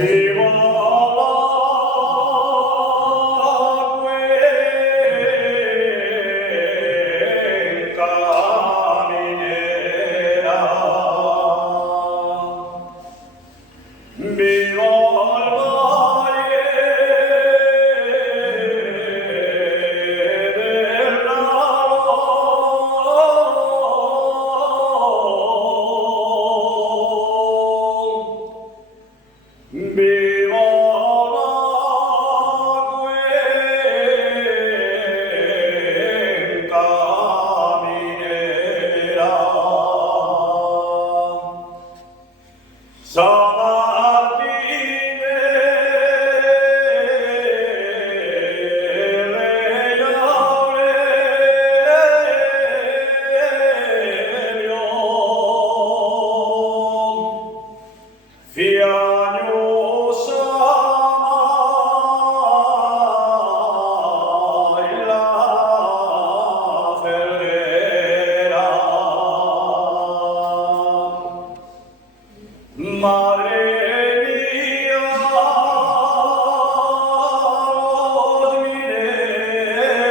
Viva la cuenca minera. Viva el valle del lago. Viva la cuenca minera. San Martín de Aurelio, Fiaños ama y la Ferrera. Madre mía, los mineros,